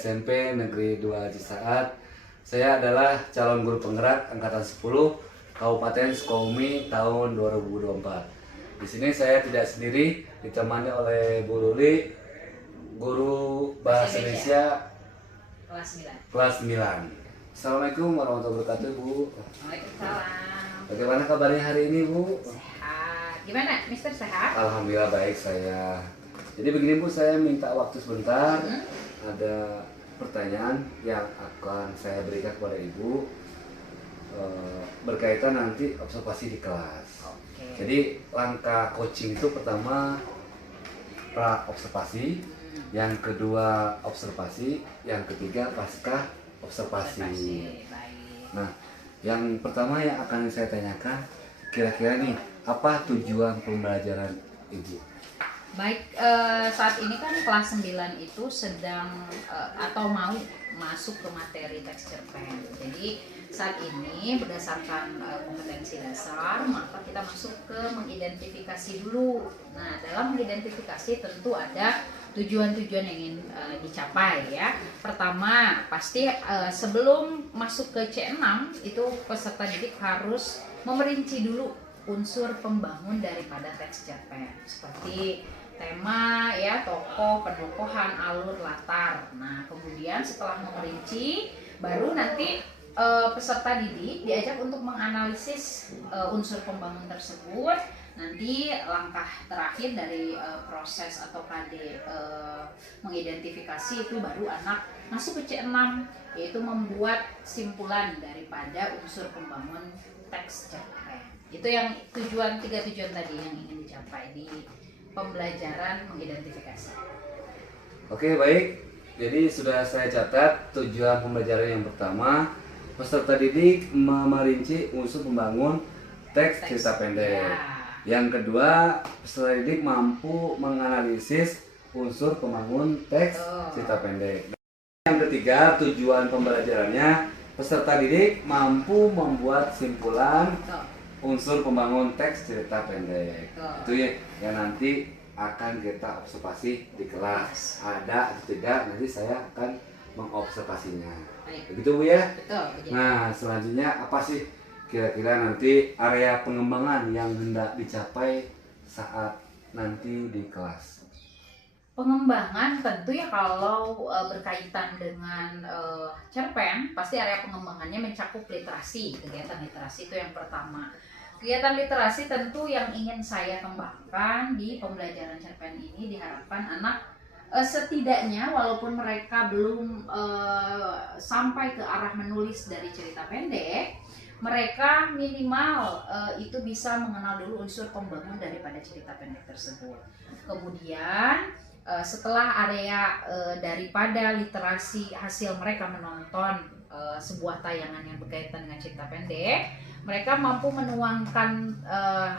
SMP Negeri 2 Cisaat. Saya adalah calon guru penggerak angkatan 10 Kabupaten Sukabumi tahun 2024. Di sini saya tidak sendiri, ditemani oleh Bu Luli, guru Bahasa Indonesia kelas 9. Assalamualaikum warahmatullahi wabarakatuh, Bu. Waalaikumsalam. Bagaimana kabarnya hari ini, Bu? Sehat. Gimana, Mister, sehat? Alhamdulillah baik saya. Jadi begini, Bu, saya minta waktu sebentar. Ada pertanyaan yang akan saya berikan kepada Ibu berkaitan nanti observasi di kelas. Oke. Jadi langkah coaching itu pertama pra observasi, yang kedua observasi, yang ketiga pasca observasi. Baik. Nah, yang pertama yang akan saya tanyakan, kira-kira nih apa tujuan pembelajaran Ibu? Baik, saat ini kan kelas 9 itu sedang atau mau masuk ke materi teks cerpen. Jadi saat ini berdasarkan kompetensi dasar, maka kita masuk ke mengidentifikasi dulu. Nah, dalam mengidentifikasi tentu ada tujuan-tujuan yang ingin dicapai ya. Pertama, pasti sebelum masuk ke C6 itu peserta didik harus memerinci dulu unsur pembangun daripada teks cerpen, seperti tema ya, tokoh, penokohan, alur, latar. Nah, kemudian setelah memerinci, baru nanti peserta didik diajak untuk menganalisis unsur pembangun tersebut. Nanti langkah terakhir dari proses atau KD mengidentifikasi itu baru anak masuk ke C6, yaitu membuat simpulan daripada unsur pembangun teks cerpen. Itu yang tiga tujuan tadi yang ingin dicapai di pembelajaran mengidentifikasi. Oke, baik. Jadi sudah saya catat tujuan pembelajaran yang pertama, peserta didik merinci unsur pembangun teks cerita pendek. Ya. Yang kedua, peserta didik mampu menganalisis unsur pembangun teks cerita pendek. Yang ketiga, tujuan pembelajarannya, peserta didik mampu membuat simpulan unsur pembangun teks cerita pendek. Itu ya yang nanti akan kita observasi di kelas. Ada atau tidak, nanti saya akan mengobservasinya. Begitu, Bu ya? Betul. Nah, selanjutnya apa sih kira-kira nanti area pengembangan yang hendak dicapai saat nanti di kelas? Pengembangan tentu ya kalau berkaitan dengan cerpen, pasti area pengembangannya mencakup literasi. Kegiatan literasi itu yang pertama. Kegiatan literasi tentu yang ingin saya kembangkan di pembelajaran cerpen ini, diharapkan anak setidaknya walaupun mereka belum sampai ke arah menulis dari cerita pendek, mereka minimal itu bisa mengenal dulu unsur pembangun daripada cerita pendek tersebut. Kemudian setelah area daripada literasi hasil mereka menonton sebuah tayangan yang berkaitan dengan cerita pendek, mereka mampu menuangkan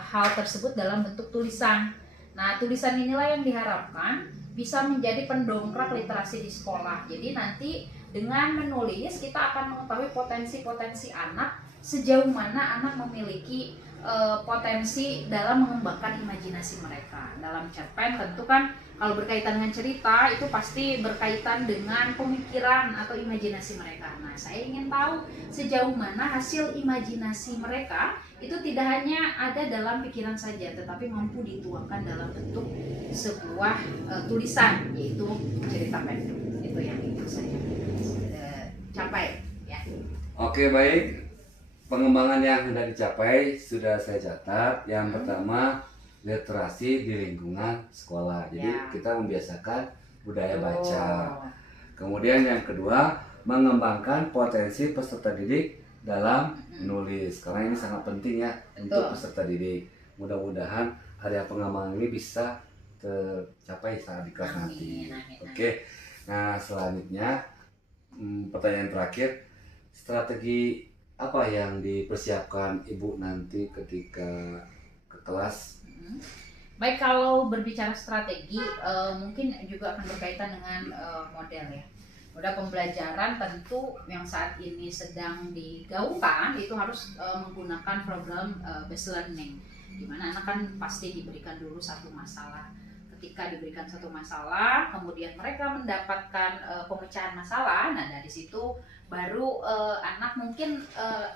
hal tersebut dalam bentuk tulisan. Nah, tulisan inilah yang diharapkan bisa menjadi pendongkrak literasi di sekolah. Jadi nanti dengan menulis kita akan mengetahui potensi-potensi anak, sejauh mana anak memiliki potensi dalam mengembangkan imajinasi mereka. Dalam cerpen tentu kan kalau berkaitan dengan cerita itu pasti berkaitan dengan pemikiran atau imajinasi mereka. Nah, saya ingin tahu sejauh mana hasil imajinasi mereka itu tidak hanya ada dalam pikiran saja, tetapi mampu dituangkan dalam bentuk sebuah tulisan, yaitu cerita pendek. Itu yang ingin saya capai ya. Oke, baik. Pengembangan yang hendak dicapai sudah saya catat. Yang pertama, literasi di lingkungan sekolah. Jadi kita membiasakan budaya baca. Kemudian yang kedua, mengembangkan potensi peserta didik dalam menulis. Karena ini sangat penting ya untuk peserta didik. Mudah-mudahan area pengembangan ini bisa tercapai saat di kelas nanti. Oke. Nah, selanjutnya pertanyaan terakhir, strategi apa yang dipersiapkan Ibu nanti ketika ke kelas? Baik, kalau berbicara strategi, mungkin juga akan berkaitan dengan model ya. Model pembelajaran tentu yang saat ini sedang digaungkan itu harus menggunakan program based learning, di mana anak kan pasti diberikan dulu satu masalah ketika diberikan satu masalah, kemudian mereka mendapatkan pemecahan masalah, nah dari situ baru anak mungkin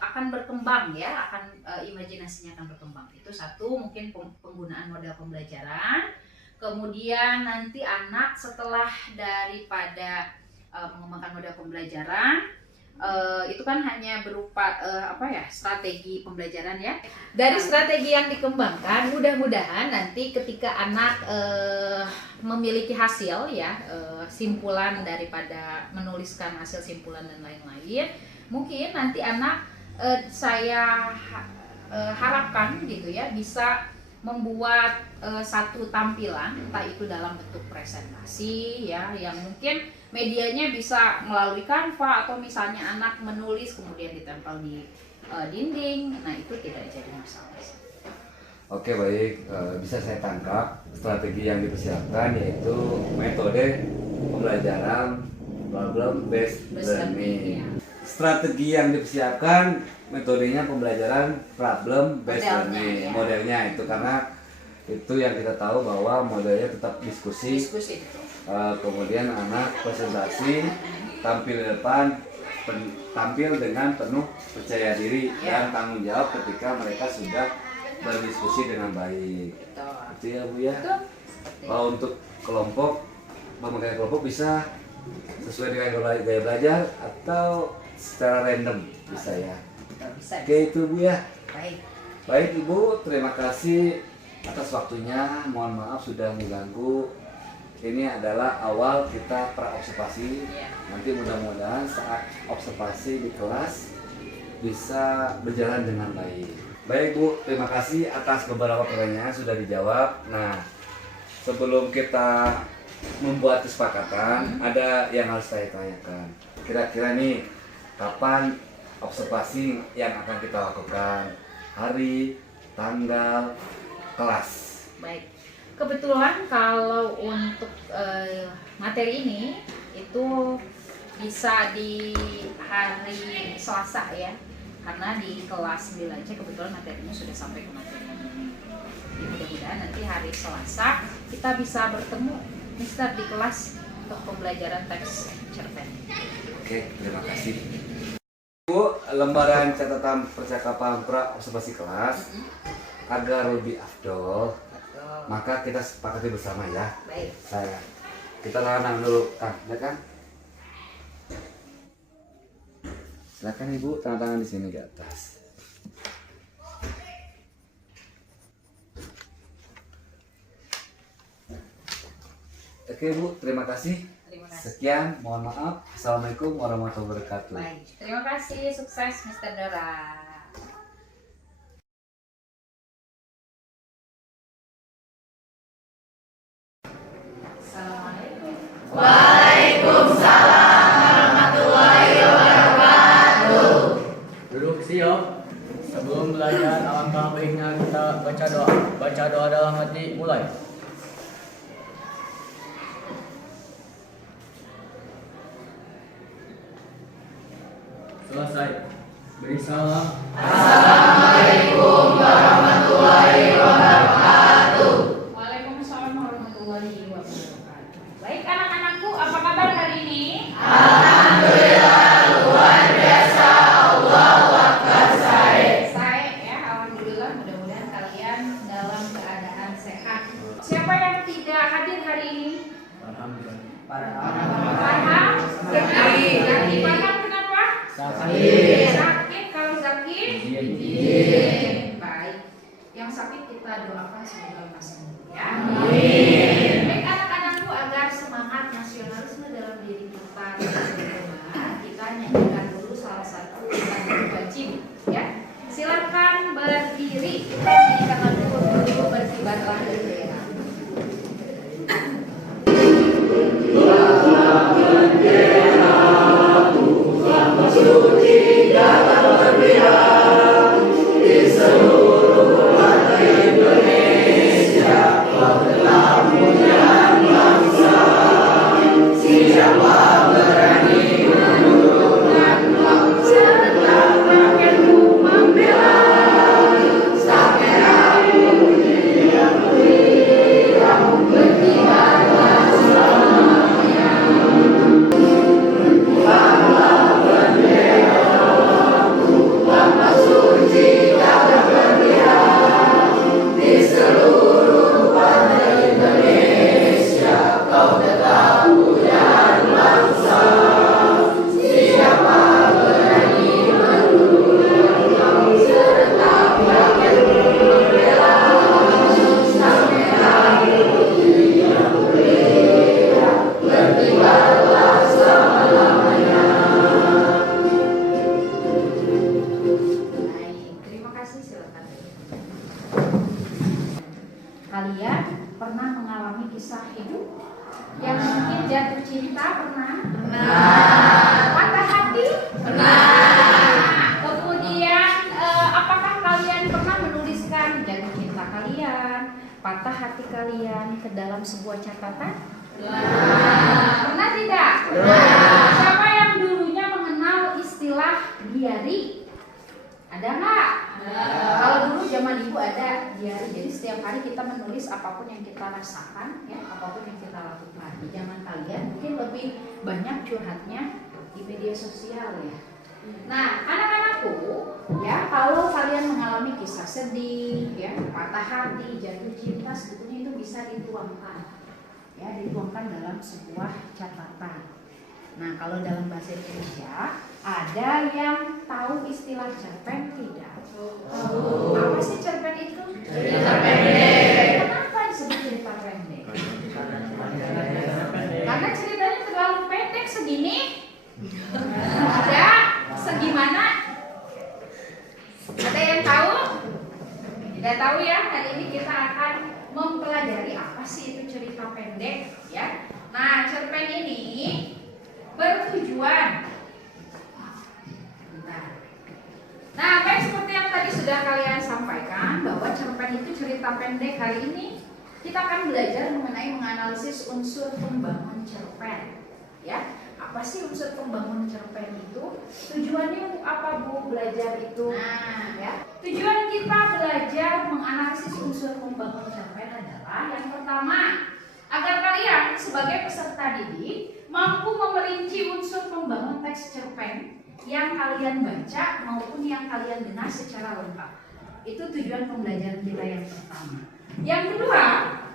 akan berkembang ya, akan imajinasinya akan berkembang. Itu satu, mungkin penggunaan model pembelajaran. Kemudian nanti anak setelah daripada mengembangkan model pembelajaran, itu kan hanya berupa strategi pembelajaran ya. Dari strategi yang dikembangkan, mudah-mudahan nanti ketika anak memiliki hasil ya, simpulan daripada menuliskan hasil simpulan dan lain-lain, mungkin nanti anak saya harapkan gitu ya bisa membuat satu tampilan, entah itu dalam bentuk presentasi ya, yang mungkin medianya bisa melalui Canva atau misalnya anak menulis kemudian ditempel di dinding. Nah itu tidak jadi masalah. Oke, baik, bisa saya tangkap strategi yang dipersiapkan yaitu metode pembelajaran problem based learning. Strategi yang dipersiapkan metodenya pembelajaran problem based learning. Modelnya itu karena itu yang kita tahu bahwa modelnya tetap diskusi itu. Kemudian anak presentasi, tampil di depan, tampil dengan penuh percaya diri dan tanggung jawab ketika mereka sudah berdiskusi dengan baik. Itu ya Bu ya. Kalau untuk kelompok, pemakaian kelompok bisa sesuai dengan gaya belajar atau secara random bisa ya. Oke itu Bu ya. Baik Ibu, terima kasih atas waktunya. Mohon maaf sudah mengganggu. Ini adalah awal kita praobservasi. Nanti mudah-mudahan saat observasi di kelas bisa berjalan dengan baik. Baik Bu, terima kasih atas beberapa pertanyaan sudah dijawab. Nah, sebelum kita membuat kesepakatan, ada yang harus saya tanyakan. Kira-kira nih, kapan observasi yang akan kita lakukan? Hari, tanggal, kelas? Baik. Kebetulan kalau untuk materi ini itu bisa di hari Selasa ya, karena di kelas 9C kebetulan materinya sudah sampai ke materi ini. Jadi mudah-mudahan nanti hari Selasa kita bisa bertemu Mister di kelas untuk pembelajaran teks cerpen. Oke, terima kasih. Bu, lembaran catatan percakapan pra observasi kelas agar lebih afdol, maka kita sepakati bersama ya. Baik. Kita tangan dulu, Kang, ya kan? Silakan Ibu, tangan di sini di atas. Oke Bu, terima kasih. Sekian, mohon maaf. Assalamualaikum warahmatullahi wabarakatuh. Baik, terima kasih, sukses Mr. Dora. Assalamualaikum. Waalaikumsalam warahmatullahi wabarakatuh. Duduk siap. Sebelum belajar, alangkah baiknya kita baca doa. Baca doa dalam hati, mulai. Selesai. Beri salam. Assalamualaikum warahmatullahi wabarakatuh. Waalaikumsalam warahmatullahi wabarakatuh. Baik anak-anakku, apa kabar hari ini? Alhamdulillah luar biasa. Allahu Akbar. Saya ya, alhamdulillah, mudah-mudahan kalian dalam keadaan sehat. Siapa yang tidak hadir hari ini? Alhamdulillah. Farham? Sakit. Farham kenapa? Sakit. Sakit. Kalau sakit? Izin. kalian ke dalam sebuah catatan? Pernah tidak? Siapa yang dulunya mengenal istilah diary? Ada nggak? Kalau dulu zaman ibu ada diary, jadi setiap hari kita menulis apapun yang kita rasakan, ya, apapun yang kita lakukan. Di zaman kalian mungkin lebih banyak curhatnya di media sosial, ya. Nah, anak-anakku, ya, kalau kalian mengalami kisah sedih, ya, patah hati, jatuh cinta, sebetulnya itu bisa dituangkan, ya, dituangkan dalam sebuah catatan. Nah, kalau dalam bahasa Indonesia, ada yang tahu istilah cerpen tidak? Apa sih cerpen itu? Cerita pendek. Kenapa disebut cerita pendek? Karena ceritanya terlalu pendek segini. Ada segimana? Ada yang tahu? Tidak tahu ya. Hari ini kita akan mempelajari apa sih itu cerita pendek, ya. Nah, cerpen ini bertujuan. Nah, baik, seperti yang tadi sudah kalian sampaikan bahwa cerpen itu cerita pendek. Hari ini kita akan belajar mengenai menganalisis unsur pembangun cerpen. Ya, apa sih unsur pembangun cerpen itu? Tujuannya untuk apa, Bu, belajar itu? Nah, ya, tujuan kita belajar menganalisis unsur pembangun cerpen adalah yang pertama, agar kalian sebagai peserta didik mampu memerinci unsur pembangun teks cerpen yang kalian baca maupun yang kalian dengar secara lengkap. Itu tujuan pembelajaran kita yang pertama. Yang kedua,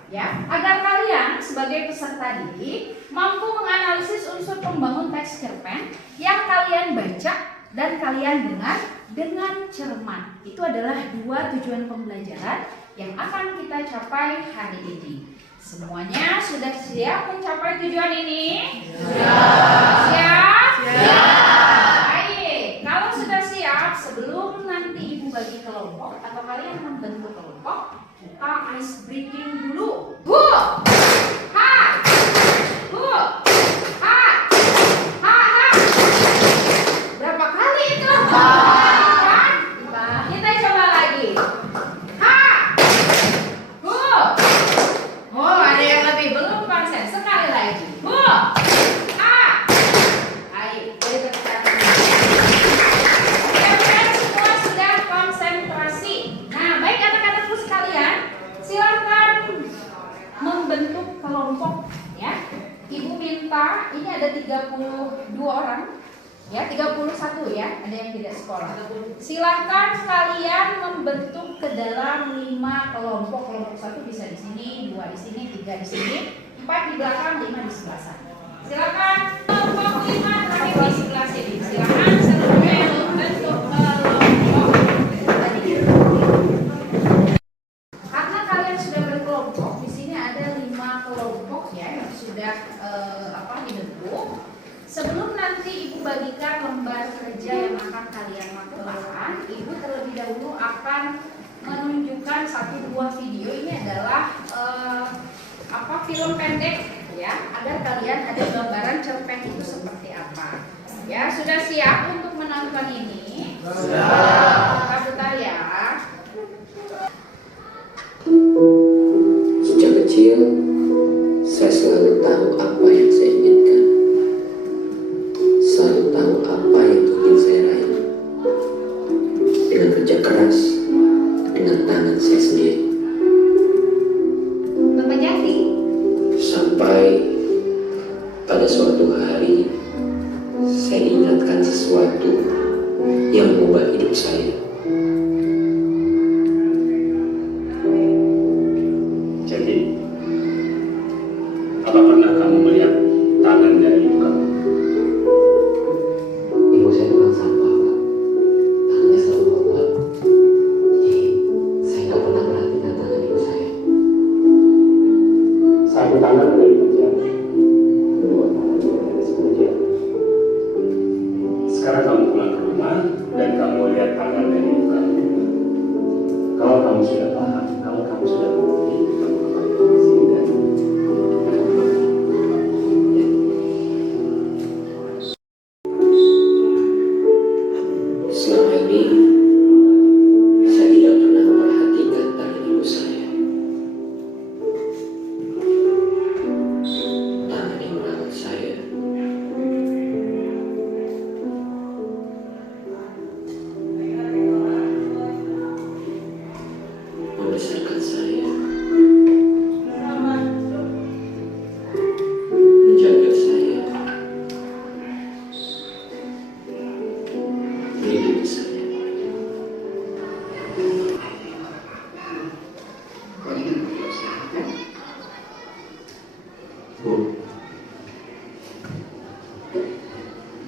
ya, agar kalian sebagai peserta didik mampu menganalisis unsur pembangun teks cerpen yang kalian baca dan kalian dengar dengan cermat. Itu adalah dua tujuan pembelajaran yang akan kita capai hari ini. Semuanya sudah siap mencapai tujuan ini? Siap? Baik, kalau sudah siap, sebelum nanti Ibu bagi kelompok atau kalian membentuk kelompok, kita ice breaking dulu. Bu, ha, bu, ha, ha, ha. Berapa kali itu? Kan? Kita coba lagi. Ha, bu. Oh, ada yang lebih belum konsen. Sekali lagi. Bu, ha. Ayo, boleh berkata. Mudah-mudahan semua sudah konsentrasi. Nah, baik anak-anakku sekalian, silakan membentuk kelompok, ya. Ibu minta, ini ada 32 orang, ya, 31 ya, ada yang tidak sekolah. Silahkan kalian membentuk ke dalam 5 kelompok. Kelompok 1 bisa di sini, 2 di sini, 3 di sini, 4 di belakang, 5 di sebelah sana. Silakan kelompok 5 terakhir di sebelah sini. Silakan seluruhnya yang membentuk kelompok. Karena kalian sudah berkelompok, di sini ada 5 kelompok ya yang sudah dibentuk. Sebelum nanti Ibu bagikan lembar kerja yang akan kalian lakukan, Ibu terlebih dahulu akan menunjukkan 1-2 video. Ini adalah film pendek, ya, agar kalian ada gambaran cerpen itu seperti apa. Ya, sudah siap untuk menonton ini? Sudah. Kita putar ya. Sejak kecil, saya selalu tahu apa yang saya inginkan. Selalu tahu apa yang ingin saya raih. Dengan kerja keras, dengan tangan saya sendiri. Bapak Jati. Sampai pada suatu hari, saya diingatkan sesuatu yang mengubah hidup saya. Jadi, apa pernah kamu melihat tangan dari ibu kamu? Ibu saya tukang sampah, Pak. Tangannya selalu kotor. Jadi, saya nggak pernah perhatikan tangan ibu saya. Satu tangan dari jam, dua tangan dari 10 jam. Sekarang kamu pulang ke rumah dan kamu lihat tangan dari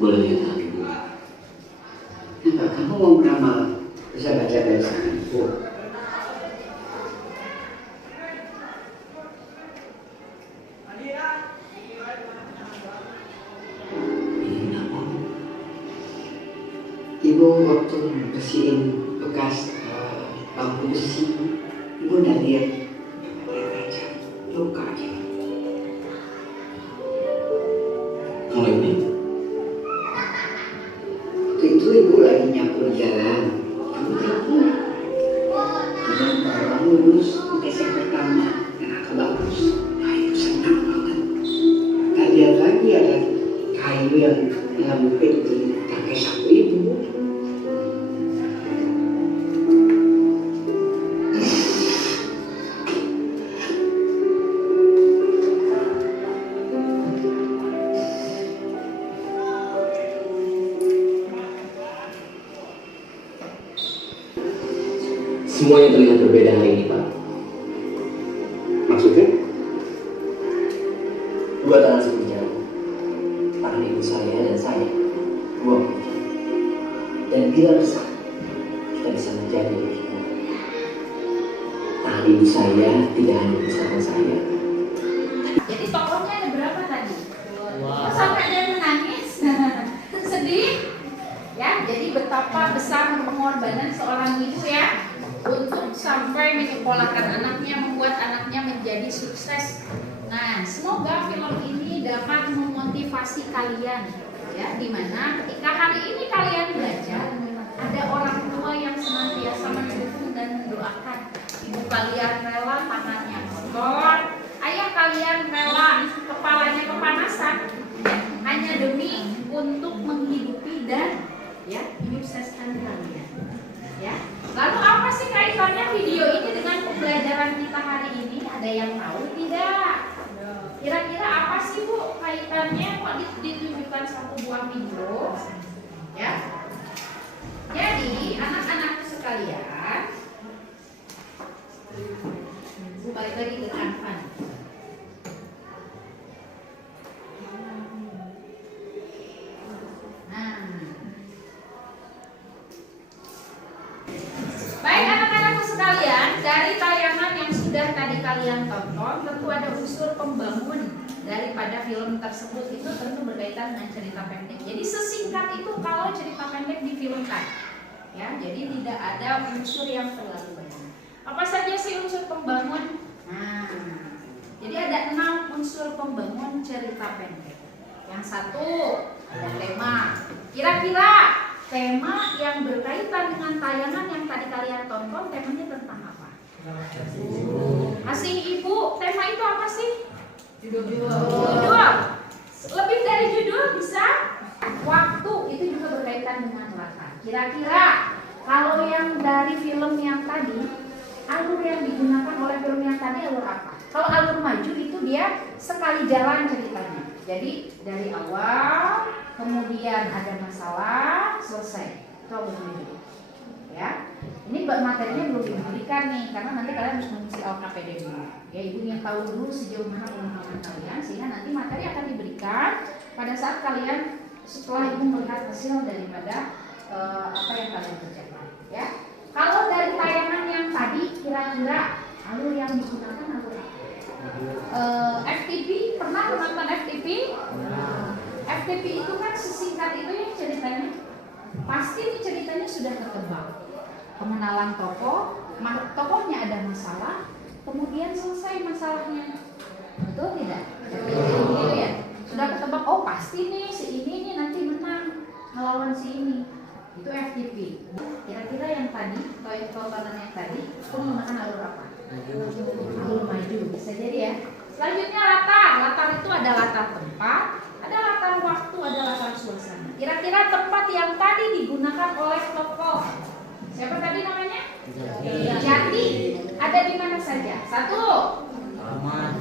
Boleh lihat anak ibu? Kenapa kamu mau beramal? Bisa baca dari sana, Bu. Ini kenapa? Ibu waktu bersihin bekas lampu besi, Ibu udah lihat aja luka aja. Kalau ini? Waktu itu Ibu lagi nyapu di jalan. Kamu telepon. Dan baru lulus tes yang pertama dan agak bagus. Nah, Ibu senang banget. Tak lihat lagi ada kayu yang ngelampit di pakai sapu Ibu. Semuanya terlihat berbeda hari ini, Pak. Maksudnya? Dua tangan seperti jarum. Tangan ibu saya dan saya. Dua wajah. Dan bila besar, kita bisa menjadi kita. Tangan ibu saya tidak hanya membesarkan saya. Jadi tokohnya ada berapa tadi? Sampai dia menangis, sedih. Ya, jadi betapa besar pengorbanan seorang ibu ya untuk sampai menyekolahkan anaknya, membuat anaknya menjadi sukses. Nah, semoga film ini dapat memotivasi kalian, ya, dimana ketika hari ini kalian belajar, ada orang tua yang senantiasa mendukung dan mendoakan. Ibu kalian rela tangannya kotor, ayah kalian rela kepalanya kepanasan, hanya demi untuk menghidupi dan ya menyukseskan kalian. Ya. Lalu apa sih kaitannya video ini dengan pembelajaran kita hari ini? Ada yang tahu tidak? Kira-kira apa sih Bu kaitannya kok ditunjukkan satu buah video? Ya. Jadi anak-anakku sekalian, Bu balik lagi ke Kanvan. Baik anak-anakku sekalian, dari tayangan yang sudah tadi kalian tonton, tentu ada unsur pembangun daripada film tersebut itu tentu berkaitan dengan cerita pendek. Jadi sesingkat itu kalau cerita pendek difilmkan, ya. Jadi tidak ada unsur yang terlalu banyak. Apa saja sih unsur pembangun? Nah, jadi ada 6 unsur pembangun cerita pendek. Yang satu ada tema. Kira-kira tema yang berkaitan dengan tayangan yang tadi kalian tonton, temanya tentang apa? Asing Ibu, tema itu apa sih? Judul. Lebih dari judul bisa waktu, itu juga berkaitan dengan latar. Kira-kira kalau yang dari film yang tadi, alur yang digunakan oleh film yang tadi alur apa? Kalau alur maju itu dia sekali jalan ceritanya. Jadi dari awal, kemudian ada masalah, selesai. Itu alur maju. Ya, ini materinya belum diberikan nih, karena nanti kalian harus mengisi LKPD dulu. Ya, Ibu yang tahu dulu sejauh mana pemahaman kalian, sehingga nanti materi akan diberikan pada saat kalian setelah Ibu melihat hasil daripada apa yang kalian kerjakan. Ya, kalau dari tayangan yang tadi, kira-kira alur yang digunakan alur apa? FTP, pernah menonton FTP? FTP itu kan sesingkat itu ya ceritanya. Pasti nih ceritanya sudah ketebak. Pengenalan tokohnya ada masalah, kemudian selesai masalahnya. Betul tidak? Gitu ya. Sudah ketebak, oh pasti nih si ini nih nanti menang melawan si ini. Itu FTP. Kira-kira yang tadi, tontonan yang tadi, itu menggunakan alur apa? Alur maju, bisa jadi ya. Selanjutnya latar. Latar itu ada latar tempat, ada latar waktu, ada latar suasana. Kira-kira tempat yang tadi digunakan oleh tokoh siapa tadi namanya? Jati. Ada di mana saja? Satu,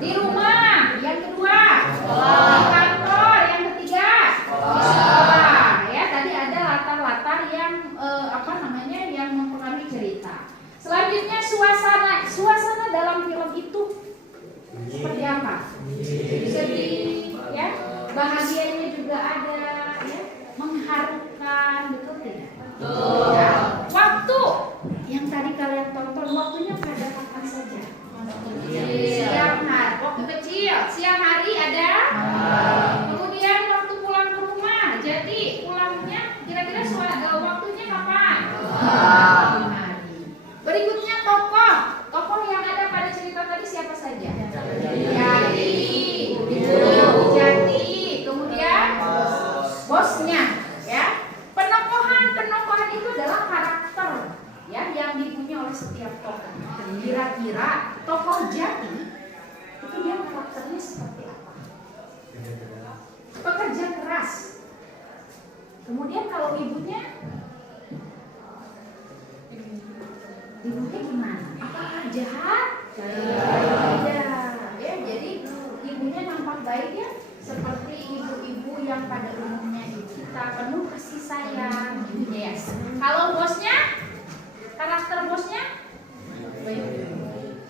di rumah. Yang kedua, di kantor. Yang ketiga, di sekolah. Ya, tadi ada latar-latar yang yang mempengaruhi cerita. Selanjutnya suasana. Suasana dalam film itu seperti apa? Sedih, ya. Bahagianya juga ada, ya. Kira-kira waktunya kapan? Pagi hari. Berikutnya tokoh. Tokoh yang ada pada cerita tadi siapa saja? Jati, Ibu Jati. Kemudian bosnya, ya. Penokohan itu adalah karakter, ya, yang dipunya oleh setiap tokoh. Kira-kira tokoh Jati itu dia karakternya seperti apa? Pekerja keras. Kemudian kalau ibunya gimana? Apakah jahat? Tidak. Ya, jadi ibunya nampak baik ya, seperti ibu-ibu yang pada umumnya kita penuh kasih sayang, gitu ya. Kalau bosnya, karakter bosnya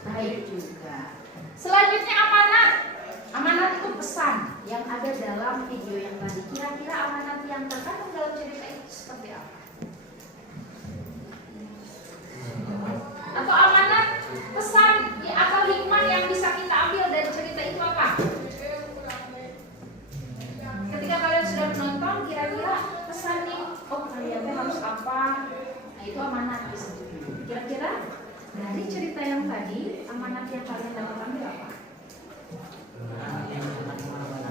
baik juga. Selanjutnya amanat. Amanat itu pesan yang ada dalam video yang tadi. Kira-kira amanat yang terkandung dalam cerita itu seperti apa? Atau amanat pesan atau hikmah yang bisa kita ambil dari cerita itu apa? Ketika kalian sudah menonton, kira-kira pesan nih, oh kalian harus apa? Nah itu amanat disebutnya. Kira-kira dari cerita yang tadi, amanat yang kalian dapat ambil apa?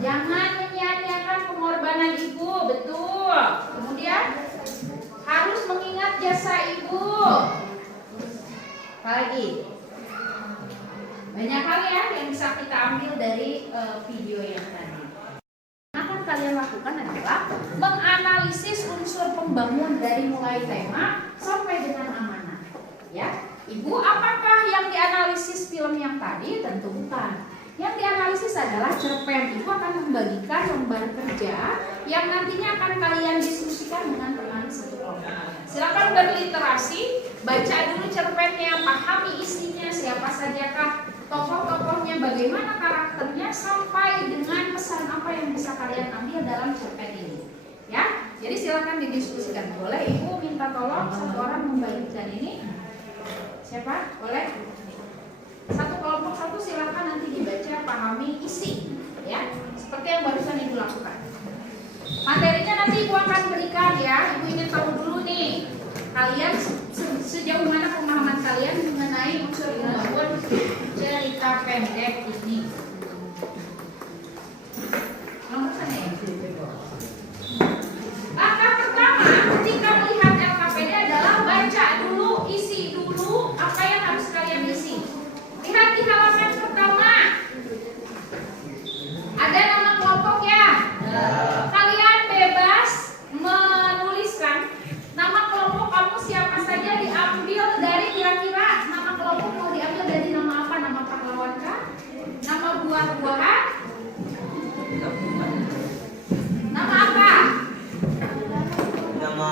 Jangan menyia-nyiakan pengorbanan ibu, betul. Kemudian harus mengingat jasa ibu. Apalagi banyak hal ya yang bisa kita ambil dari video yang tadi. Yang akan kalian lakukan adalah menganalisis unsur pembangun dari mulai tema sampai dengan amanat. Ya, ibu, apakah yang dianalisis film yang tadi? Tentu bukan. Yang dianalisis adalah cerpen. Ibu akan membagikan lembar kerja yang nantinya akan kalian diskusikan dengan teman satu kelompok. Silakan berliterasi, baca dulu cerpennya, pahami isinya, siapa sajakah tokoh-tokohnya, bagaimana karakternya, sampai dengan pesan apa yang bisa kalian ambil dalam cerpen ini. Ya, jadi silakan didiskusikan. Boleh ibu minta tolong satu orang membagikan ini? Siapa? Boleh? Satu kelompok satu, silakan nanti dibaca, pahami isi, ya, seperti yang barusan ibu lakukan. Materinya nanti ibu akan berikan ya. Ibu ingin tahu dulu nih, kalian sejauh mana pemahaman kalian mengenai unsur pembangun cerita pendek ini. Nomor sana ya. Langkah pertama ketika melihat LKPD adalah baca dulu, isi dulu apa yang harus kalian isi. Lihat di halaman pertama. Ada nama kelompok ya? Kalian bebas menuliskan nama kelompok kamu siapa saja, diambil dari kira-kira nama kelompok mau diambil dari nama apa? Nama pahlawan kah? Nama buah-buahan? Nama apa? Nama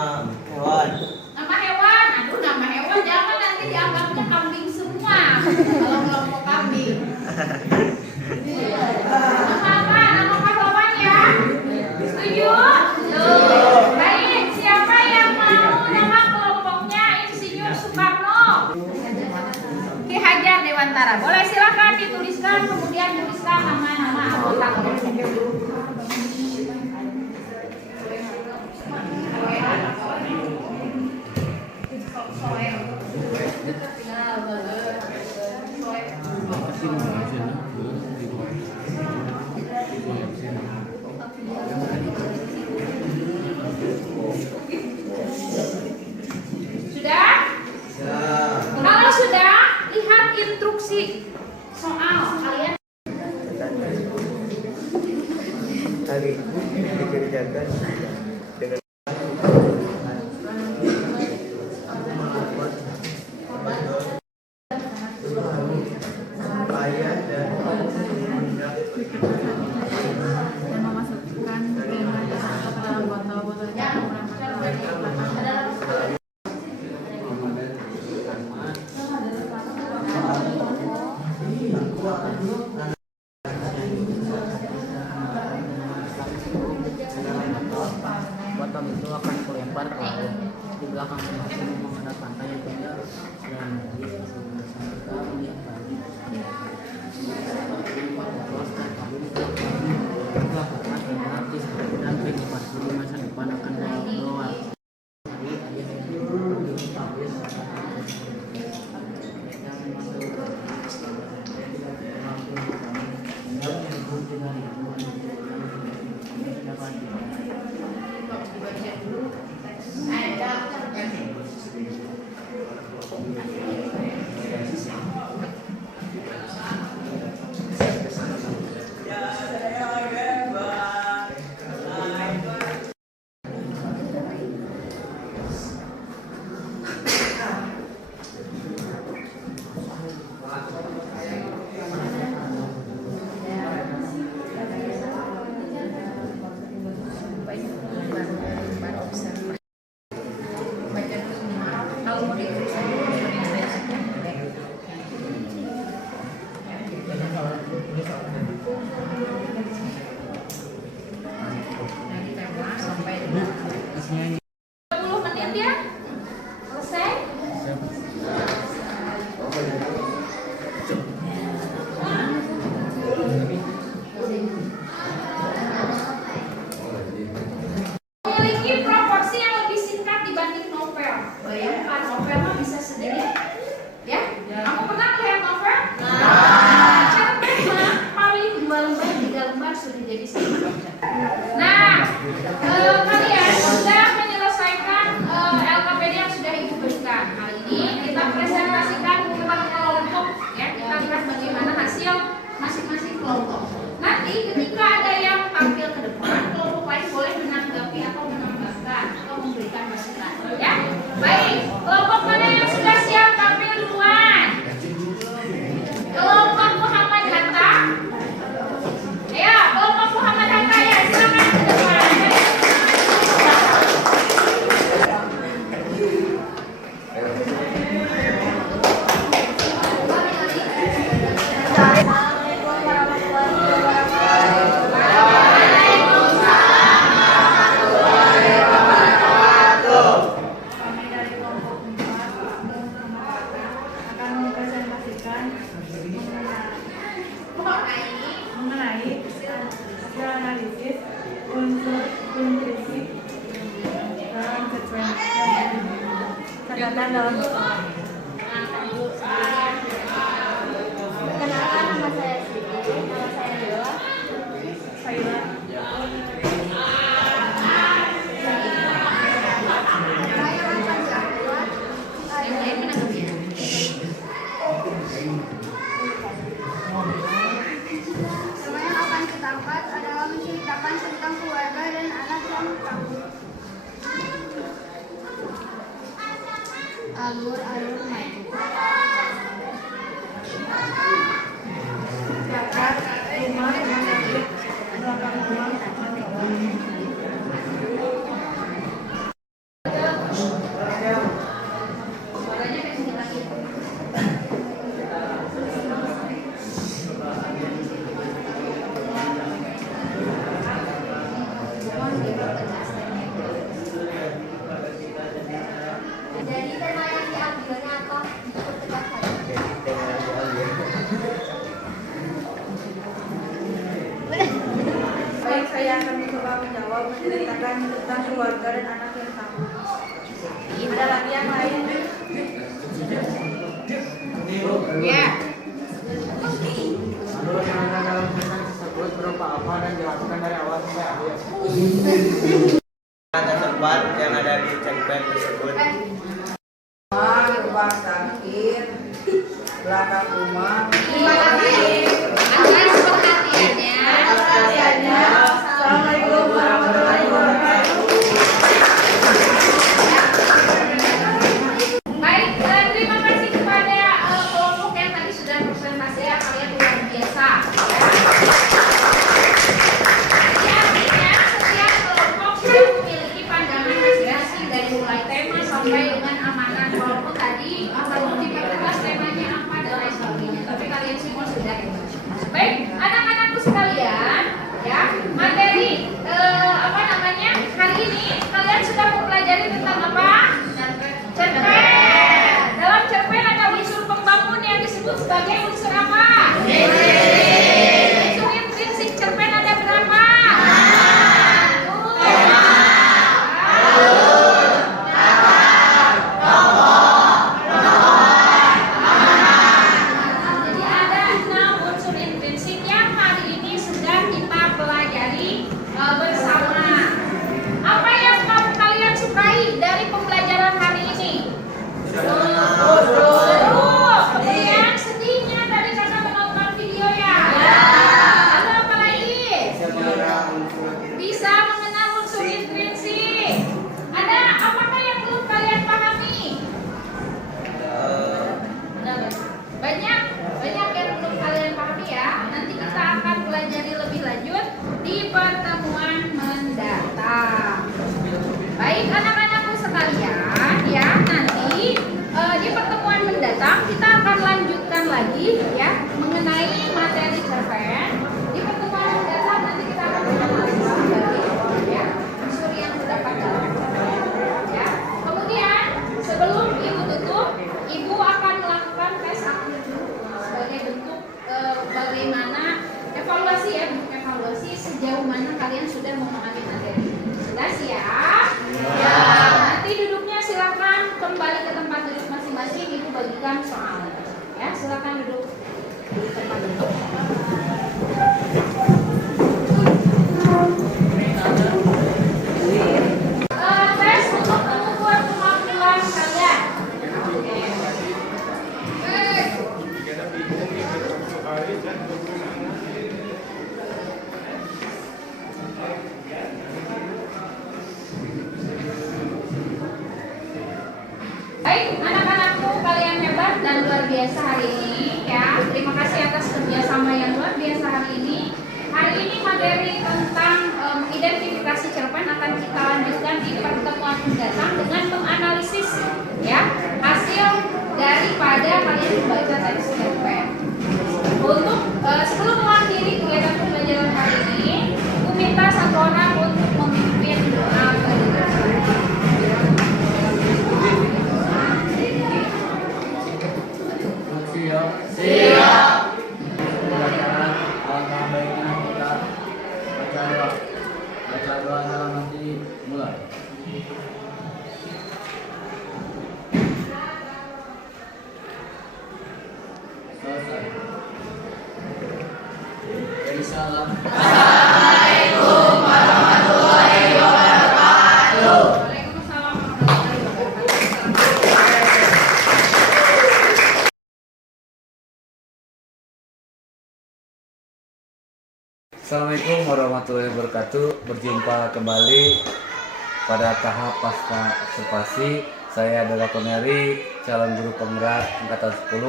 hewan. Nama hewan. Aduh, nama hewan jangan nanti dianggapnya kambing semua. Kalau kelompok kambing. Nama apa? Nama pahlawan ya? Setuju? Baik, siapa yang mau nama kelompoknya Insinyur Soekarno? Ki Hajar Dewantara. Boleh silakan dituliskan, kemudian tuliskan nama-nama anggota kelompok. Sudah? Kalau sudah, lihat instruksi soal kalian. Hal itu dikerjakan dengan ayah dan Memasukkan ke dalam botol-botol yang botol itu akan kulempar ke laut. Di belakang menghadap pantai yang tinggal dan dan masa depan akan bawa dengarkan dalam doa. Perkenalkan nama saya Siti. Nama saya adalah Saila. Tema yang akan kita angkat adalah menceritakan tentang keluarga dan anak yang takut. Alur-alur maju. Dekat rumah yang ada belakang rumah. Jadi tema yang diambilnya apa? Baik, saya akan mencoba menjawab menceritakan tentang keluarga dan anak yang takut. Ada lagi yang lain? Ya. Alur yang ada dalam kisah tersebut berupa apa dan dilakukan dari awal sampai akhir. Tempat yang ada di cerpen tersebut. Rumah sakit, belakang rumah. Terima kasih atas perhatiannya. Assalamualaikum warahmatullahi wabarakatuh. Baik, terima kasih kepada kelompok yang tadi sudah presentasi ya, kalian luar biasa. Ya, artinya setiap kelompok sudah memiliki pandangan masing-masing dari mulai tema sampai dengan amanah. Walaupun tadi belum dipertegas temanya apa dan lain sebagainya, tapi kalian semua sudah. Baik, anak-anakku sekalian, ya materi apa namanya hari ini kalian sudah mempelajari tentang apa? Cerpen. Dalam cerpen ada unsur pembangun yang disebut sebagai unsur apa? Unsur intrinsik cerpen ada berapa? Jadi ada 6 unsur intrinsik yang hari ini sudah kita pelajari bersama. Apa yang kalian sukai dari pembelajaran hari ini? Seru. Kemudian sedihnya tadi karena menonton video ya. Lalu apa lagi? Bisa mengenal unsur intrinsik. Ada apakah yang belum kalian pahami? Banyak yang belum kalian pahami ya. Nanti kita akan pelajari lebih lanjut di pertemuan mendatang. Baik anak-anakku sekalian ya, nanti di pertemuan mendatang kita akan lanjutkan lagi ya mengenai materi cerpen. Di pertemuan mendatang nanti kita akan mengenai ya unsur yang terdapat dalam cerpen ya. Kemudian sebelum ibu tutup, ibu akan melakukan tes akhir sebagai bentuk bagaimana evaluasi ya, bentuk evaluasi sejauh mana kalian sudah memahami materi. Sudah siap? Ya. Nanti duduknya silakan kembali ke tempat duduk masing-masing. Ibu bagikan soal. Ya, silakan duduk di tempat duduk. Tes untuk mengukur kemampuan kalian. Baik, anak-anakku kalian hebat dan luar biasa hari ini ya. Terima kasih atas kerjasama yang luar biasa hari ini. Hari ini materi tentang identifikasi cerpen akan kita lanjutkan di pertemuan mendatang dengan menganalisis ya hasil daripada kalian membaca teks cerpen. Untuk sebelum mengakhiri kegiatan pembelajaran hari ini, aku minta satu orang untuk memimpin doa bagi bersama. Siap. Pembelajaran alangkah baiknya kita baca doa dalam hati mulai. Assalamualaikum warahmatullahi wabarakatuh. Berjumpa kembali pada tahap pasca observasi. Saya adalah Koneri, calon guru penggerak angkatan 10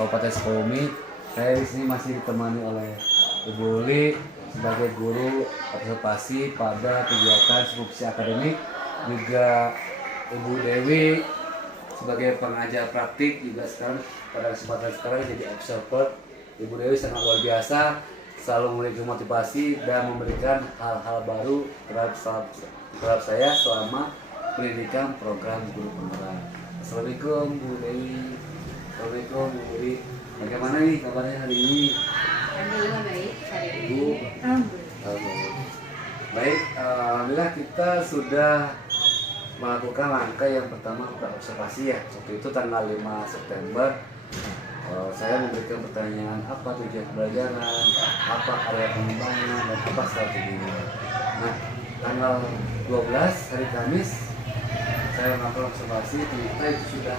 Kabupaten Sukabumi. Saya di sini masih ditemani oleh Ibu Uli sebagai guru observasi pada kegiatan skripsi akademik, juga Ibu Dewi sebagai pengajar praktik, juga sekarang pada kesempatan sekarang jadi observer. Ibu Dewi sangat luar biasa, selalu memberikan motivasi dan memberikan hal-hal baru terhadap saya selama pendidikan program guru penggerak. Assalamualaikum Bu Dewi. Assalamualaikum Bu Dewi. Bagaimana nih kabarnya hari ini? Alhamdulillah baik hari ini. Bu. Baik, alhamdulillah kita sudah melakukan langkah yang pertama observasi ya. Waktu itu tanggal 5 September saya memberikan pertanyaan apa tujuan pembelajaran, apa area pengembangan, dan apa strateginya. Nah, tanggal 12 hari Kamis saya melakukan observasi, ternyata itu sudah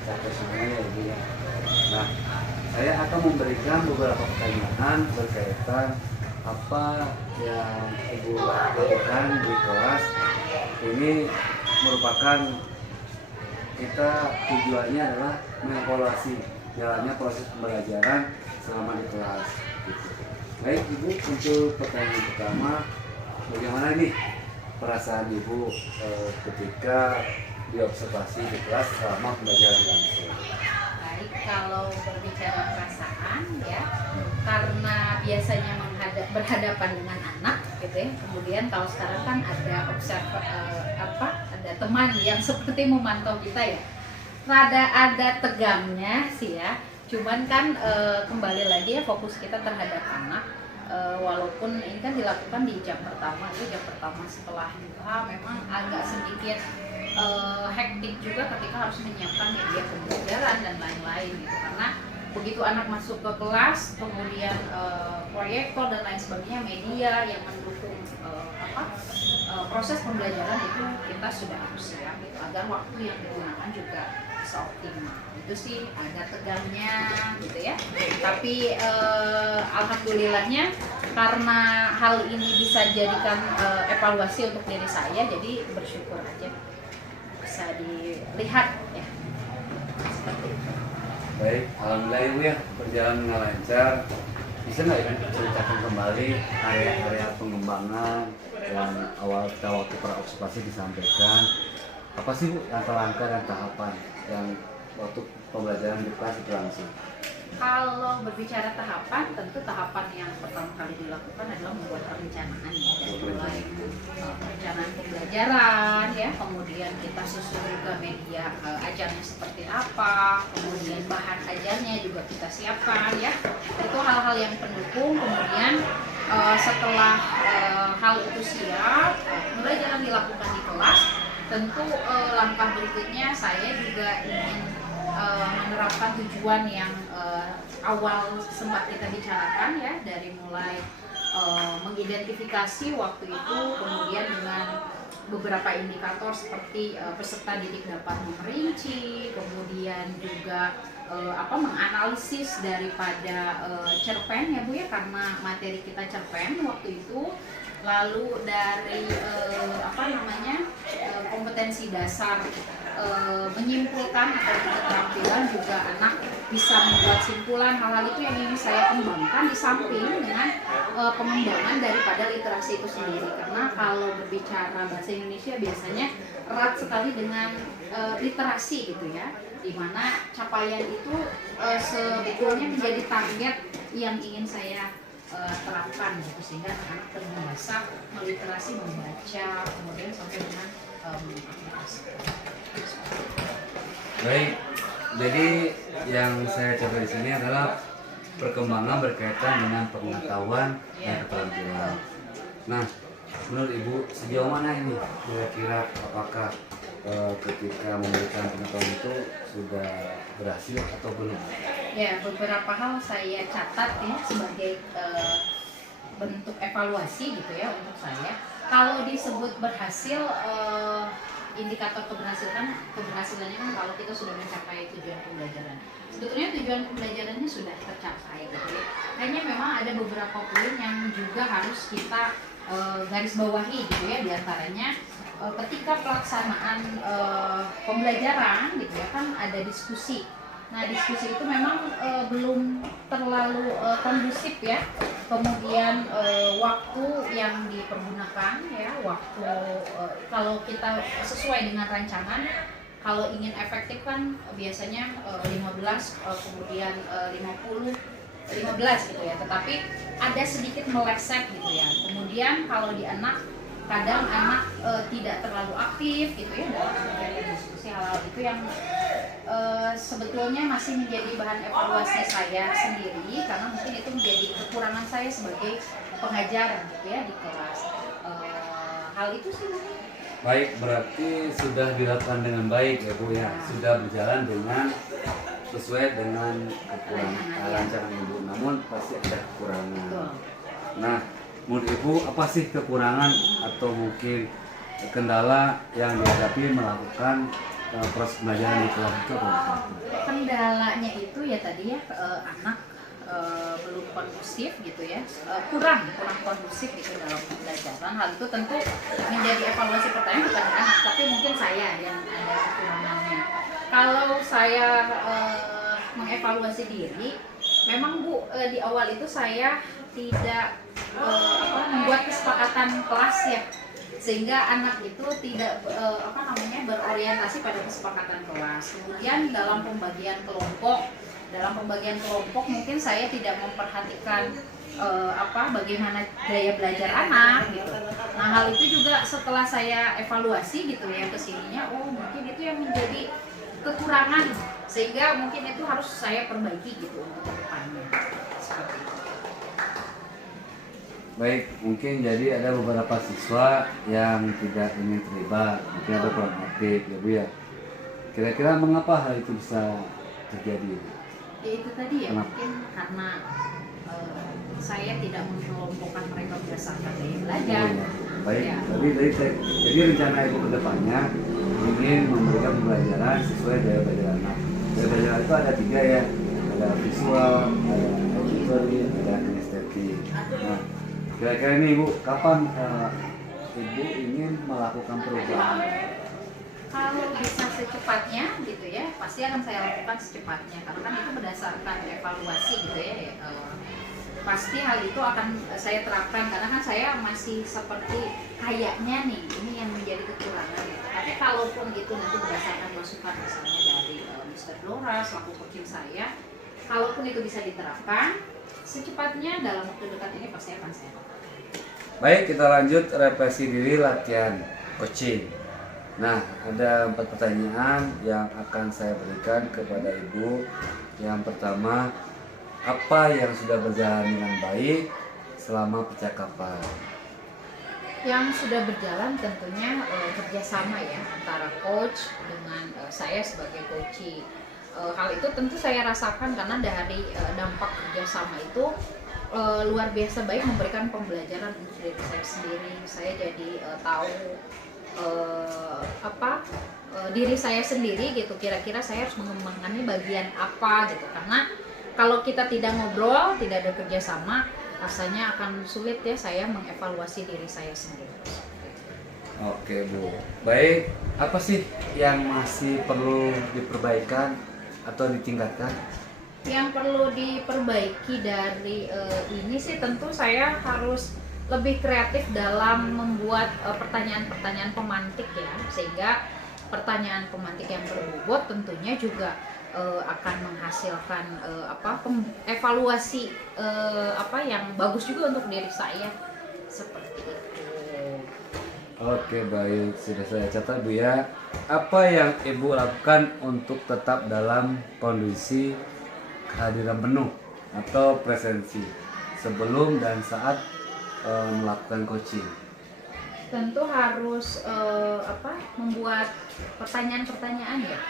sampai semuanya ya Bu ya. Nah, saya akan memberikan beberapa pertanyaan berkaitan apa yang Ibu lakukan di kelas. Ini merupakan kita tujuannya adalah mengevaluasi jalannya proses pembelajaran selama di kelas. Gitu. Baik Ibu, untuk pertanyaan pertama, bagaimana nih perasaan Ibu ketika diobservasi di kelas selama pembelajaran langsung? Baik, kalau berbicara perasaan ya, karena biasanya berhadapan dengan anak gitu ya. Kemudian kalau sekarang kan ada ada teman yang seperti memantau kita ya. Ada tegangnya sih ya. Cuman kan kembali lagi ya, fokus kita terhadap anak. Walaupun ini kan dilakukan di jam pertama setelah buka, memang agak sedikit hektik juga ketika harus menyiapkan media pembelajaran dan lain-lain gitu. Karena begitu anak masuk ke kelas, kemudian proyektor dan lain sebagainya, media yang mendukung proses pembelajaran itu kita sudah harus siap gitu, agar waktu yang digunakan juga bisa optimal. Itu sih ada tegangnya gitu ya. Tapi alhamdulillahnya karena hal ini bisa jadikan evaluasi untuk diri saya, jadi bersyukur aja bisa dilihat ya. Seperti itu. Baik, alhamdulillah Ibu ya, berjalan dengan lancar. Bisa nggak Ibu ceritakan kembali area-area pengembangan yang awal kita waktu praobservasi disampaikan? Apa sih Bu langkah-langkah dan tahapan yang waktu pembelajaran di kelas itu langsung? Kalau berbicara tahapan, tentu tahapan yang pertama kali dilakukan adalah membuat perencanaan ya, dari mulai perencanaan pembelajaran ya, kemudian kita susun juga media ajarnya seperti apa, kemudian bahan ajarnya juga kita siapkan ya. Itu hal-hal yang pendukung. Kemudian setelah hal itu siap, mulai jalan dilakukan di kelas. Tentu langkah berikutnya saya juga ingin menerapkan tujuan yang awal sempat kita bicarakan ya, dari mulai mengidentifikasi waktu itu, kemudian dengan beberapa indikator seperti peserta didik dapat memperinci, kemudian juga menganalisis daripada cerpen ya Bu ya, karena materi kita cerpen waktu itu. Lalu dari kompetensi dasar, menyimpulkan atau keterampilan juga anak bisa membuat simpulan. Hal-hal itu yang ingin saya kembangkan di samping dengan pengembangan daripada literasi itu sendiri. Karena kalau berbicara bahasa Indonesia biasanya erat sekali dengan literasi gitu ya, dimana capaian itu sebetulnya menjadi target yang ingin saya terapkan gitu, sehingga anak terbiasa meliterasi, membaca, kemudian sampai dengan aplikasi. Baik, jadi yang saya coba di sini adalah perkembangan berkaitan dengan pengetahuan dan keterampilan. Nah, menurut Ibu sejauh mana ini kira-kira apakah ketika memberikan pengetahuan itu sudah berhasil atau belum? Ya, beberapa hal saya catat ya sebagai bentuk evaluasi gitu ya untuk saya. Kalau disebut berhasil, indikator keberhasilannya kan kalau kita sudah mencapai tujuan pembelajaran. Sebetulnya tujuan pembelajarannya sudah tercapai gitu ya. Hanya memang ada beberapa poin yang juga harus kita garis bawahi gitu ya, diantaranya ketika pelaksanaan pembelajaran gitu ya kan ada diskusi. Nah diskusi itu memang belum terlalu kondusif ya. Kemudian waktu yang dipergunakan ya, waktu kalau kita sesuai dengan rancangan, kalau ingin efektif kan biasanya 15 kemudian 50 15 gitu ya, tetapi ada sedikit meleset gitu ya. Kemudian kalau di anak, kadang anak tidak terlalu aktif gitu ya dalam kegiatan diskusi. Hal-hal itu yang sebetulnya masih menjadi bahan evaluasi saya sendiri, karena mungkin itu menjadi kekurangan saya sebagai pengajar gitu ya di kelas. Hal itu sih mungkin. Baik, berarti sudah dilakukan dengan baik ya Bu ya, sudah berjalan dengan sesuai dengan kekurangan rancangan Ibu, namun pasti ada kekurangan. Nah, menurut Ibu apa sih kekurangan atau mungkin kendala yang dihadapi melakukan proses pembelajaran di kelas itu apa? Kendalanya itu ya tadi ya anak belum kondusif gitu ya, kurang kondusif gitu dalam pembelajaran. Hal itu tentu menjadi evaluasi pertanyaan bukan anak, tapi mungkin saya yang ada kekurangannya. Kalau saya mengevaluasi diri, memang Bu di awal itu saya tidak membuat kesepakatan kelas ya, sehingga anak itu tidak berorientasi pada kesepakatan kelas. Kemudian dalam pembagian kelompok mungkin saya tidak memperhatikan bagaimana daya belajar anak gitu. Nah hal itu juga setelah saya evaluasi gitu ya kesininya, mungkin itu yang menjadi kekurangan, sehingga mungkin itu harus saya perbaiki gitu untuk kedepannya. Seperti itu. Baik, mungkin jadi ada beberapa siswa yang tidak ingin terlibat, mungkin ada kurang aktif ya Bu ya. Kira-kira mengapa hal itu bisa terjadi? Ya itu tadi ya, Kenapa? mungkin karena saya tidak mengelompokkan mereka berdasarkan daya belajar. Oh, ya. Baik, Ya. jadi rencana Ibu ke depannya ingin memberikan pembelajaran sesuai daya belajar anak. Daya belajar itu ada 3 ya, ada visual, ada auditory, ada kinestetik. Nah, kira-kira ini Ibu, kapan Ibu ingin melakukan perubahan? Kalau bisa secepatnya gitu ya, pasti akan saya lakukan secepatnya, karena kan itu berdasarkan evaluasi gitu ya. Pasti hal itu akan saya terapkan, karena kan saya masih seperti kayaknya nih ini yang menjadi kekurangan gitu. Tapi kalaupun itu nanti berdasarkan masukan misalnya dari Mr. Dora selaku coaching saya, kalaupun itu bisa diterapkan secepatnya dalam waktu dekat ini pasti akan saya lakukan. Baik, kita lanjut refleksi diri latihan coaching. Nah, ada 4 pertanyaan yang akan saya berikan kepada Ibu. Yang pertama, apa yang sudah berjalan dengan baik selama percakapan? Yang sudah berjalan tentunya kerjasama ya antara coach dengan saya sebagai coachee. Hal itu tentu saya rasakan karena dari dampak kerjasama itu luar biasa baik, memberikan pembelajaran untuk diri saya sendiri. Saya jadi tahu diri saya sendiri gitu, kira-kira saya harus mengembangkannya bagian apa gitu, karena kalau kita tidak ngobrol, tidak ada kerjasama, rasanya akan sulit ya saya mengevaluasi diri saya sendiri. Oke Bu, baik, apa sih yang masih perlu diperbaikan atau ditingkatkan? Yang perlu diperbaiki dari ini sih tentu saya harus lebih kreatif dalam membuat pertanyaan-pertanyaan pemantik ya, sehingga pertanyaan pemantik yang berbobot tentunya juga akan menghasilkan evaluasi yang bagus juga untuk diri saya, seperti itu. Oke baik, sudah saya catat Bu ya. Apa yang Ibu lakukan untuk tetap dalam kondisi kehadiran penuh atau presensi sebelum dan saat melakukan coaching? Tentu harus membuat pertanyaan-pertanyaan ya.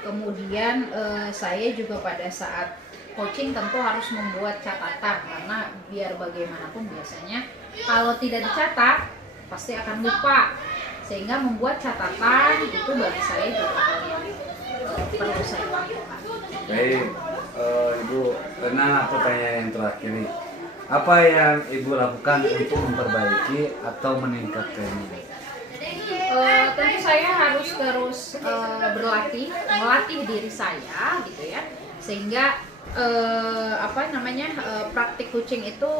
Kemudian saya juga pada saat coaching tentu harus membuat catatan, karena biar bagaimanapun biasanya kalau tidak dicatat pasti akan lupa. sehingga membuat catatan itu bagi saya juga hal yang perlu saya lakukan. Baik, Ibu, karena pertanyaan yang terakhir nih, apa yang Ibu lakukan untuk memperbaiki atau meningkatkannya? Tentu saya harus terus melatih diri saya gitu ya, sehingga praktik coaching itu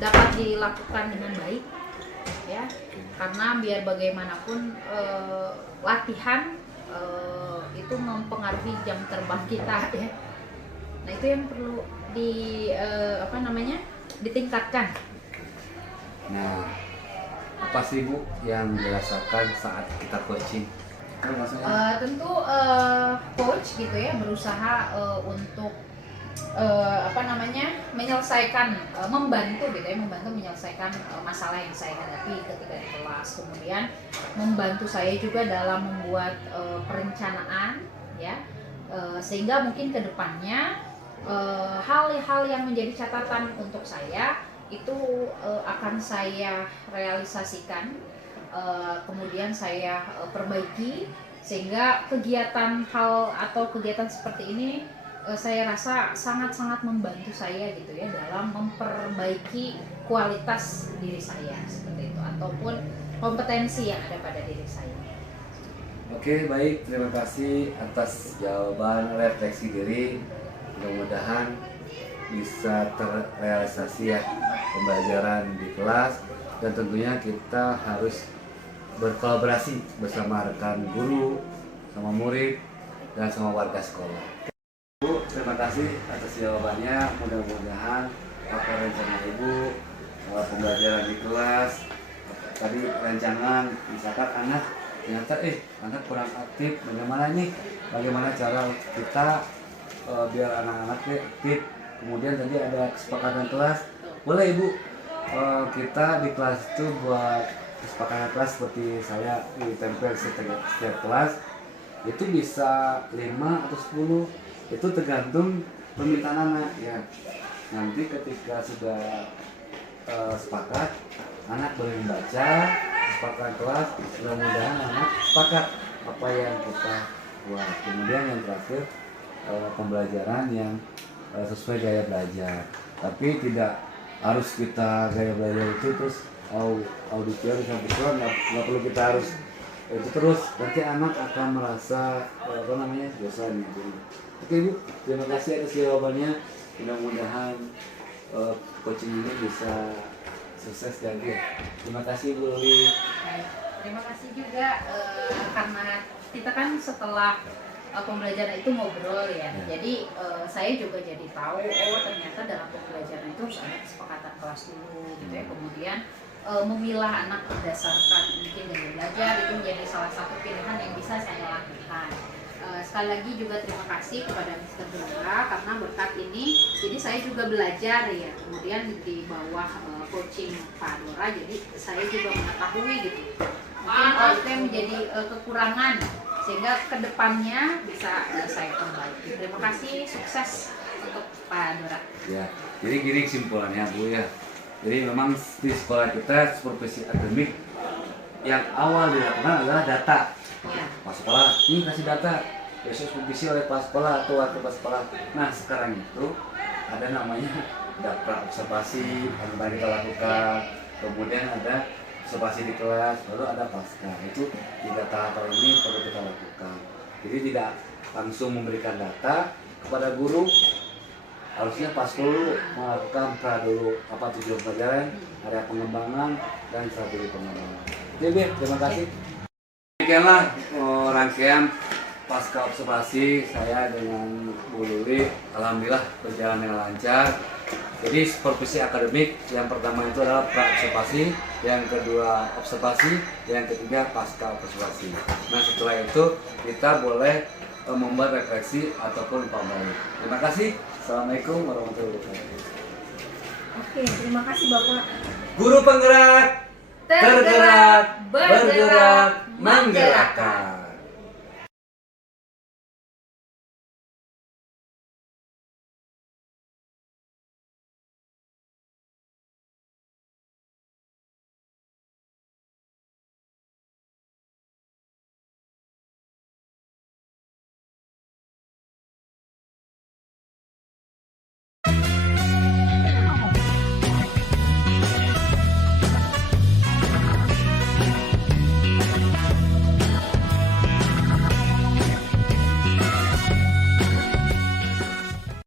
dapat dilakukan dengan baik ya, karena biar bagaimanapun latihan itu mempengaruhi jam terbang kita ya. Nah itu yang perlu ditingkatkan. Nah, apa sih Bu yang dirasakan saat kita coaching? Tentu coach gitu ya berusaha untuk menyelesaikan, membantu menyelesaikan masalah yang saya hadapi ketika di kelas. Kemudian membantu saya juga dalam membuat perencanaan ya, sehingga mungkin ke depannya hal-hal yang menjadi catatan untuk saya itu akan saya realisasikan, kemudian saya perbaiki, sehingga kegiatan seperti ini saya rasa sangat-sangat membantu saya gitu ya dalam memperbaiki kualitas diri saya seperti itu, ataupun kompetensi yang ada pada diri saya. Oke, baik, terima kasih atas jawaban refleksi diri. Mudah-mudahan bisa terrealisasi ya pembelajaran di kelas, dan tentunya kita harus berkolaborasi bersama rekan guru, sama murid, dan sama warga sekolah. Bu, terima kasih atas jawabannya. Mudah-mudahan apa rencana Ibu pembelajaran di kelas tadi, rancangan misalkan anak anak kurang aktif, bagaimana cara kita biar anak-anak aktif. Kemudian tadi ada kesepakatan kelas, boleh Ibu kita di kelas itu buat kesepakatan kelas seperti saya ditempel setiap kelas itu bisa 5 atau 10, itu tergantung permintaan anak ya. Nanti ketika sudah sepakat, anak boleh membaca kesepakatan kelas, mudah-mudahan anak sepakat apa yang kita buat. Kemudian yang terakhir pembelajaran yang sesuai gaya belajar, tapi tidak harus kita gaya belajar itu terus auditori sampai visual, nggak perlu kita harus itu terus, nanti anak akan merasa bosan gitu. Oke Bu, terima kasih atas jawabannya. Mudah-mudahan coaching ini bisa sukses dan terima kasih Bu Luli. Terima kasih juga karena kita kan setelah pembelajaran itu ngobrol ya. Jadi saya juga jadi tahu ternyata dalam pembelajaran itu harus ada kesepakatan kelas dulu gitu ya. Kemudian memilah anak berdasarkan mungkin gaya belajar itu menjadi salah satu pilihan yang bisa saya lakukan. Sekali lagi juga terima kasih kepada Mr. Dora karena berkat ini jadi saya juga belajar ya. Kemudian di bawah coaching Pak Dora jadi saya juga mengetahui gitu. Mungkin itu yang menjadi kekurangan sehingga kedepannya bisa saya perbaiki. Terima kasih, sukses untuk Pak Dora. Ya, jadi gini kesimpulannya Bu ya. Jadi memang di sekolah kita supervisi akademik yang awal dilakukan adalah data. Ya. Pas sekolah ini kasih data, besok supervisi oleh pas sekolah atau waktu pas sekolah. Nah sekarang itu ada namanya data observasi yang tadi kita lakukan, kemudian ada observasi di kelas, lalu ada pasca. Itu 3 tahapan ini perlu kita lakukan. Jadi tidak langsung memberikan data kepada guru, harusnya pas dulu melakukan pra dulu apa tujuan pelajaran, area pengembangan, dan strategi pengembangan. Oke, terima kasih. Demikianlah rangkaian pasca observasi saya dengan Bu Luli. Alhamdulillah berjalan dengan lancar. Jadi supervisi akademik yang pertama itu adalah pra observasi, yang kedua observasi, yang ketiga pasca observasi. Nah setelah itu kita boleh membuat refleksi ataupun pembalik. Terima kasih. Assalamualaikum warahmatullahi wabarakatuh. Oke, terima kasih Bapak. Guru penggerak, Tergerak, bergerak, menggerakkan.